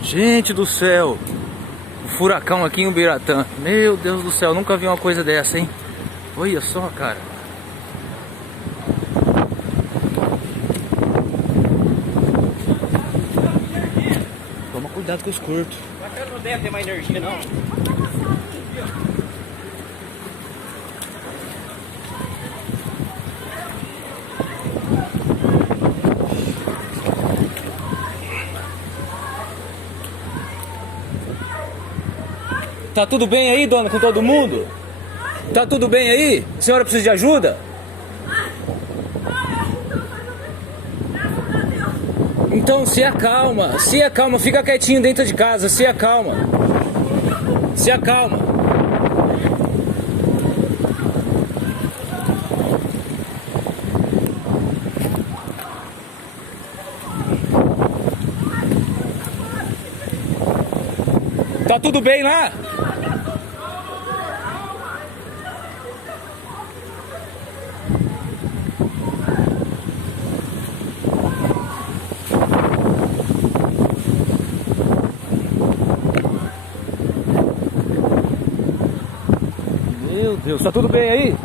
Gente do céu, o furacão aqui em Ubiratã. Meu Deus do céu, nunca vi uma coisa dessa, hein? Olha só, cara. Toma cuidado com os curtos. Não deve ter mais energia, não. Tá tudo bem aí, dona, com todo mundo? Tá tudo bem aí? A senhora precisa de ajuda? Então se acalma, fica quietinho dentro de casa, se acalma. Se acalma. Tá tudo bem lá? Meu Deus, tá tudo bem aí?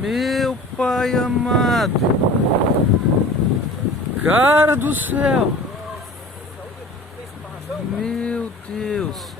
Meu pai amado, cara do céu, meu Deus.